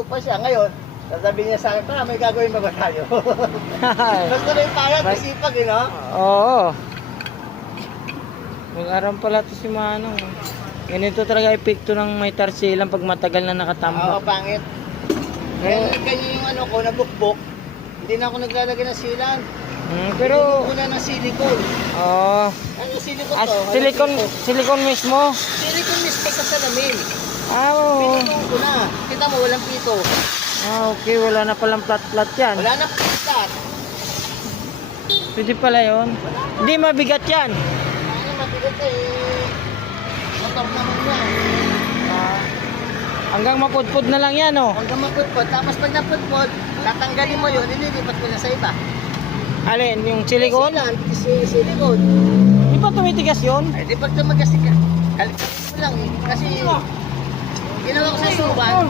natuto pa siya. Ngayon, sasabihin niya sa akin, pa, may gagawin ba tayo? Basta na yung payat, masipag, no? Oo. Mag-aram pala to si Manong. Ganito talaga epekto ng may tarsilan pag matagal na Oo, nakatambak. pangit. Ganyan yung ano ko, nabukbok. Hindi na ako naglalagay ng silan. Pero, Pinili ko na ng silicone. oh, Ano silicone to? silicone mismo. Silicone mismo sa salamin. Oo. Pinili ko na. Kita mo, walang pito. Okay, wala na palang plat-plat yan. Wala na plat. Pwede pala yun. Hindi mabigat yan. Ano mabigat motor naman yan. Hanggang mapudpud na lang yan, oh. Hanggang mapudpud. Tapos pag napudpud, tatanggalin mo yun, ililipat mo na sa iba. Alin, yung silicone? Silicone. Di ba tumitigas yun? Ay, di pag tumagas ka, kalit mo lang eh. Kasi, ginawa ko sa suban,